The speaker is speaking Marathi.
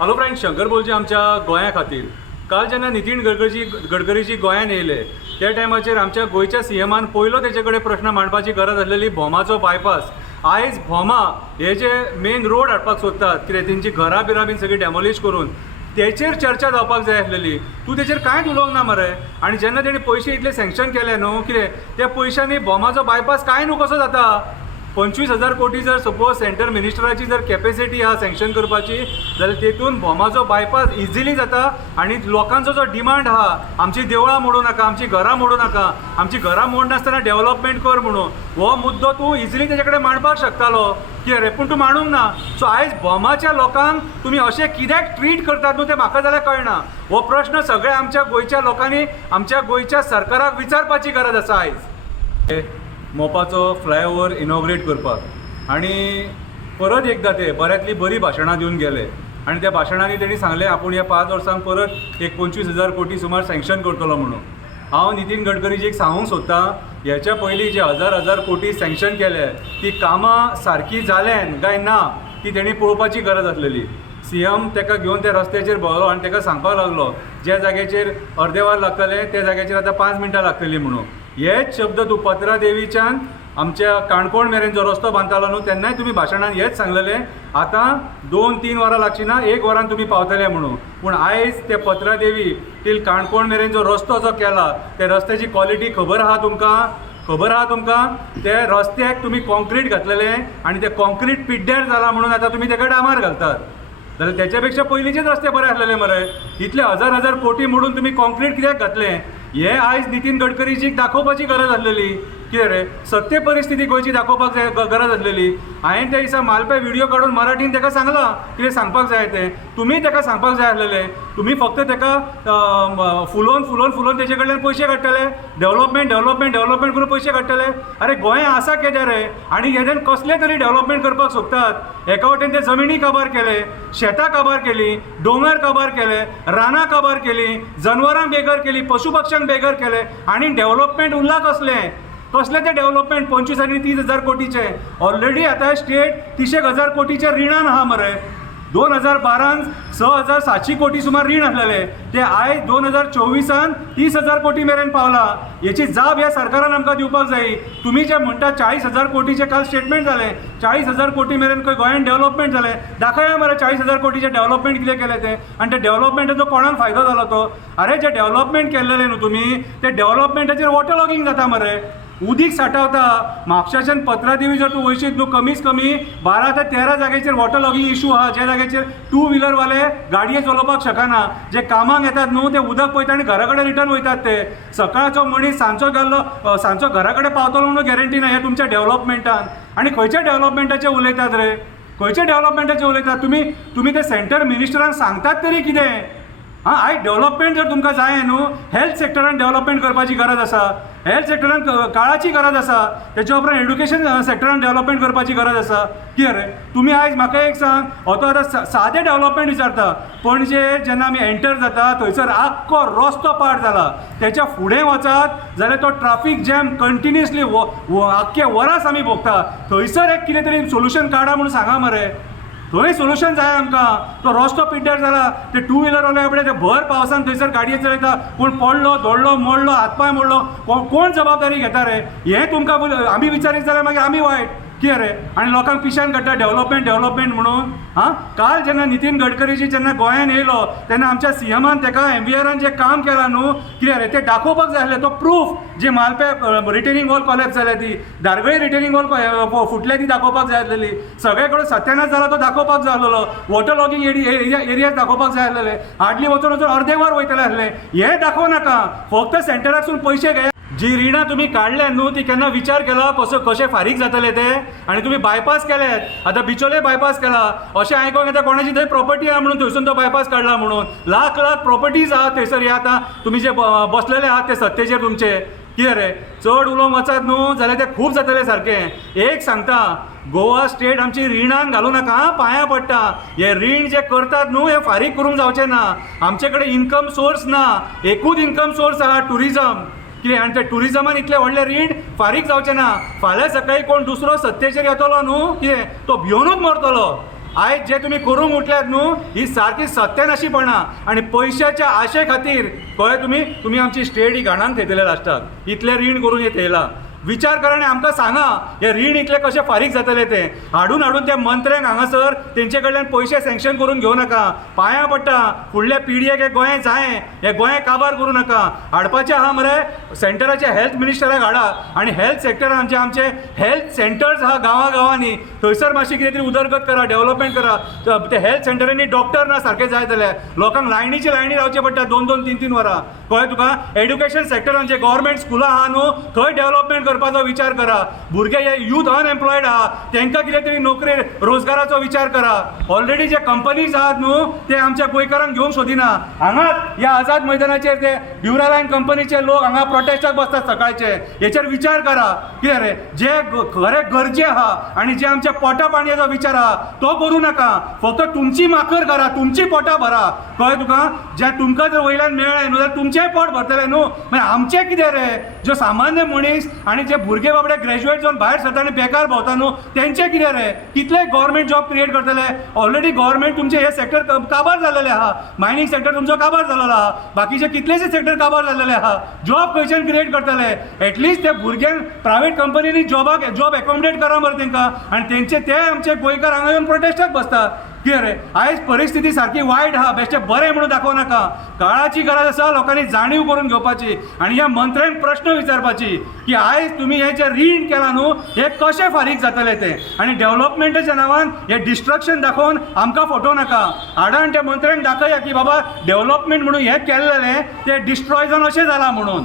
हॅलो फ्रेंड्स, शंकर बोलचे आमच्या गोंया खातीर. काल जेन्ना नितीन गडकरीजी गोंयान येयले त्या टायमाचेर आमच्या गोंयच्या सीएमान पयलो तेजे कडेन प्रश्न मांडपाची गरज आसलेली भोमाचो बायपास. आयज भोमा हे जे मेन रोड हाडपाक सोदतात, कितें तेंची घरां बिरां बीन सगळी डॅमोलिश करून तेचेर चर्चा जावपाक जाय आसलेली. तूं तेचेर कांयच उलोवंक ना मरे. आनी जेन्ना तेणी पयशे इतले सँक्शन केले न्हू, कितें त्या पयशांनी भोमाचो बायपास कांय न्हू कसो जाता. 25,000 कोटी जर सपोज सेंटर मिनिस्टराची जर कॅपेसिटी आहा सँक्शन करपाची, जाल्यार तेतून भोमाचो बायपास इजिली जाता. आनी लोकांचो जो डिमांड आहा, आमची देवळां मोडूं नाका, आमची घरां मोडूं नाका, आमची घरां मोडनासतना डेव्हलपमेंट कर म्हणून हो मुद्दो तूं इजिली तेजे कडेन मांडपाक शकतालो. कितें रे, पूण तूं मांडूंक ना. सो आयज भोमाच्या लोकांक तुमी अशें कित्याक ट्रीट करतात न्हू तें म्हाका जाल्यार कळना. हो प्रश्न सगळ्या आमच्या गोंयच्या लोकांनी आमच्या गोंयच्या सरकाराक विचारपाची गरज आसा आयज. मोपाचो फ्लायओव्हर इनॉग्रेट करपाक आनी परत एकदां ते बऱ्यांतली बरी भाशणां दिवन गेले. आनी त्या भाशणांनी तेणी सांगलें आपूण ह्या 5 वर्सांक परत एक 25,000 कोटी सुमार सँक्शन करतलो म्हणून. हांव नितीन गडकरीजीक सांगूंक सोदतां, ह्याच्या पयलीं जे 1000 कोटी सँक्शन केले ती कामां सारकी जाल्यान काय ना ती तेणी पळोवपाची गरज आसलेली. सीएम तेका घेवन त्या रस्त्याचेर भोंवलो आनी तेका सांगपाक लागलो ज्या जाग्याचेर अर्दे वर लागतले त्या जाग्याचेर आतां 5 मिनटां लागतलीं म्हणून. हेच शब्द तूं पत्रा देवीच्यान आमच्या काणकोण मेरेन जो रस्तो बांदतालो न्हू तेन्नाय तुमी भाशणान हेच सांगलेलें आतां 2-3 वरां लागची ना, 1 वरान तुमी पावतले म्हणून. पूण आयज ते पत्रा देवी टील काणकोण मेरेन जो रस्तो जो केला त्या रस्त्याची क्वॉलिटी खबर आहा तुमकां? ते रस्त्याक तुमी कॉन्क्रीट घातलेले आनी ते कॉन्क्रीट पिड्ड्यार जाला म्हणून आतां तुमी तेका डांबर घालतात. जाल्यार त्याच्या पयलींचेच रस्ते बरे आसलेले मरे. इतले 1000 कोटी म्हणून तुमी कॉन्क्रीट कित्याक घातलें हे आयज नितीन गडकरीजीक दाखोवपाची गरज आसलेली. कितें रे, सत्य परिस्थिती गोंयची दाखोवपाक जाय गरज आसलेली. हांवें त्या दिसा मालपे व्हिडिओ काडून मराठीन तेका सांगलां कितें सांगपाक जाय तें. तुमी तेका सांगपाक जाय आसलेलें. तुमी फक्त तेका फुलोवन तेजे कडल्यान पयशे काडटले, डेव्हलपमेंट करून पयशे काडटले. अरे गोंय आसा केदें रे, आनी हेदेन कसले तरी डेव्हलपमेंट करपाक सोदतात. एका वटेन ते जमिनी काबार केले, शेतां काबार केली, दोंगर काबार केले, रानां काबार केली, जनवरां बेगर केली, पशुपक्ष्यांक बेगर केले, आनी डेव्हलपमेंट उरला कसले ते डेव्हलपमेंट 25 आनी 30,000 कोटीचे. ऑलरेडी आतां स्टेट 300,000 कोटीचे रिणान आहा मरे. 2012 6,700 कोटी सुमार रीण आसलेले ते आयज 2024 30,000 कोटी मेरेन पावला. हेची जाप ह्या सरकारान आमकां दिवपाक जाय. तुमी जे म्हणटा 40,000 कोटीचे काल स्टेटमेंट जाले, 40,000 कोटी मेरेन खंय गोंयान डेव्हलपमेंट जालें. दाखया मरे 40,000 कोटीचे डेव्हलपमेंट कितें केलें तें. आनी ते डेव्हलपमेंटाचो कोणाक फायदो जालो तो. अरे जे डेव्हलपमेंट केल्लेले न्हू तुमी ते डेव्हलपमेंटाचेर वॉटर लॉगिंग जाता मरे. उदीक साठवता. म्हापशाच्यान पत्रा देवी जर तूं वयशीत न्हू कमीच कमी 12 ते 13 जाग्याचेर वॉटर लॉगिंग इशू आहा. ज्या जाग्याचेर 2 व्हिलरवाले गाडये चलोवपाक शकना. जे कामाक येतात न्हू ते उदक पळयता आनी घरा कडेन रिटर्न वयतात. ते सकाळचो मनीस सांजचो गेल्लो सांजचो घरा कडेन पावतलो म्हणून गॅरंटी ना हे तुमच्या डेव्हलपमेंटान. आनी खंयच्या डेव्हलपमेंटाचे उलयतात रे, खंयच्या डेव्हलपमेंटाचे उलयतात तुमी ते सेंटर मिनिस्टरान सांगतात तरी कितें. आयज डेव्हलपमेंट जर तुमकां जाय न्हू हेल्थ सेक्टरान डेव्हलपमेंट करपाची गरज आसा. हेल्थ सेक्टरान काळाची गरज आसा. तेच्या उपरांत एड्युकेशन सेक्टरान डेव्हलपमेंट करपाची गरज आसा. कितें रे, तुमी आयज म्हाका एक सांग, हो तो आतां सादें डेव्हलपमेंट विचारता. पणजे जेन्ना आमी एंटर जाता थंयसर आख्खो रस्तो पाड जाला. तेच्या फुडें वचात जाल्यार तो ट्राफीक जॅम कंटिन्युअसली आख्खे वरास आमी भोगता. थंयसर एक कितें तरी सोल्युशन काडा म्हणून सांगा मरे. थंय सोल्युशन जाय आमकां. तो रस्तो पिड्ड्यार जाला. ते 2 व्हिलरवाले आपणे ते भर पावसान थंयसर गाडये चलयता. कोण पडलो धोडलो मोडलो हातपाय मोडलो कोण जबाबदारी घेता रे. हें तुमकां आमी विचारीत जाल्यार मागीर आमी वायट. कितें रे, आनी लोकांक पिशान काडटा डेव्हलपमेंट म्हणून. काल जेन्ना नितीन गडकरीजी जेन्ना गोंयान येयलो तेन्ना आमच्या सीएमान तेका MVRन जे काम केलां न्हू कितें रे ते दाखोवपाक जाय आसलें. तो प्रूफ जे मालपे रिटेनिंग वॉल कॉलेप्स जाल्या ती, दारगळी रिटेनिंग वॉल फुटल्या ती दाखोवपाक जाय आसलेली. सगळे कडेन सत्यानाश जाला तो दाखोवपाक जाय आसलेलो. वॉटर लॉगिंग एरियाज दाखोवपाक जाय आसलेले. हार्डली वचून अर्दे वर वयतले आसले. हे दाखोव नाका. फक्त सेंटराकसून पयशे घे. जी रिणां तुमी काडल्यात न्हू ती केन्ना विचार केला कशे फारीक जातले ते. आनी तुमी बायपास केल्यात. आतां बिचोले बायपास केला. अशें आयकोंक येता कोणाची थंय प्रॉपर्टी आहा म्हणून थंयसून तो बायपास काडला म्हणून. लाख प्रॉपर्टीज आहा थंयसर. हे आतां तुमी जे बसलेले आहात ते सत्तेचेर तुमचे. कितें रे, चड उलोवंक वचात न्हू जाल्यार ते खूब जातलें सारकें. एक सांगता, गोवा स्टेट आमची रिणान घालूं नाका. पांयां पडटा. हे रीण जे करतात न्हू हे फारीक करूंक जावचें ना. आमचे कडेन इन्कम सोर्स ना. एकूच इन्कम सोर्स आहा टुरिजम. कितें आनी ते टुरिजमान इतले व्हडले रीण फारीक जावचें ना. फाल्यां सकाळी कोण दुसरो सत्तेचेर येतलो न्हू कितें तो भिवनूच मरतलो. आयज जे तुम्ही करूंक उठल्यात न्हू ही सारकी सत्यानाशीपणां आनी पयशाच्या आशे खातीर कळ्ळें तुमी आमची स्टेट ही घाणान थेयतले लास्टाक इतलें रीण करून हे थेयलां विचार करा आनी आमकां सांगा हे रीण इतले कशें फारीक जातले ते हाडून ते मंत्र्यांक हांगासर तेंचे कडल्यान पयशे सँक्शन करून घेवं नाका पांयां पडटा फुडल्या पिळयेक हे गोंय जाय हे गोंय काबार करूं नाका हाडपाचें आहा मरे सेंटराचे हेल्थ मिनिस्टराक हाडा आनी हेल्थ सेक्टरान आमचे हेल्थ सेंटर्स आहा गांवांनी थंयसर मातशी कितें तरी उदरगत करा डेव्हलपमेंट करा ते हेल्थ सेंटरांनी डॉक्टर ना सारके जाय जाल्यार लोकांक लायनीची लायनी रावचे पडटा 2-2, 3-3 वरां कळ्ळें तुका एड्युकेशन सेक्टरान जे गव्हर्मेंट स्कुलां आहा न्हू थंय डेव्हलपमेंट करपाचो विचार करा भुरगे हे यूथ अनएम्प्लॉयड आहा तांकां कितें तरी नोकरी रोजगाराचो विचार करा ऑलरेडी जे कंपनीज आहात न्हू ते आमच्या गोंयकारांक घेवंक सोदिना हांगाच ह्या आझाद मैदानाचेर ते ड्युरालायन कंपनीचे लोक हांगा प्रोटेस्टाक बसतात सकाळचे हेचेर विचार करा कितें रे जे खरे गरजे आहा आनी जे आमच्या पोटा पाणयाचो विचार आहा तो करूं नाका फक्त तुमची माकर करा तुमची पोटां भरा कळ्ळें तुका जे तुमकां जर वयल्यान मेळ्ळें न्हू जाल्यार तुमचेंय पोट भरतलें न्हू मागीर आमचें कितें रे जो सामान्य मनीस आनी जे भुरगे बाबडे ग्रॅज्युएट जावन भायर सरता आनी बेकार भोंवता न्हू तेंचें कितें रे कितले गव्हर्मेंट जॉब क्रिएट करतले ऑलरेडी गव्हर्मेंट तुमचे हे सेक्टर काबार जाल्लेले आहा मायनींग सेक्टर तुमचो काबार जाल्लो आहा बाकीचे कितलेशे सेक्टर काबार जाल्लेले आहा जॉब खंयच्यान क्रिएट करतले एटलिस्ट ते भुरग्यांक प्रायवेट कंपनीनी जॉब एकोमोडेट करा मरे तेंकां आनी ते आमचे गोंयकार हांगा येवन प्रोटेस्टाक बसतात कितें रे आयज परिस्थिती सारकी वायट आहा बेश्टें बरें म्हणून दाखोव नाका काळाची गरज आसा लोकांनी जाणीव करून घेवपाची आनी ह्या मंत्र्यांक प्रश्न विचारपाची की आयज तुमी हे जे रीण केलां न्हू हे कशें फारीक जातले ते आनी डेव्हलपमेंटाच्या नांवान हे डिस्ट्रक्शन दाखोवन आमकां फटोव नाका हाडा आनी त्या मंत्र्यांक दाखया की बाबा डेव्हलपमेंट म्हणून हे केल्लें ते डिस्ट्रॉय जावन अशें जालां म्हणून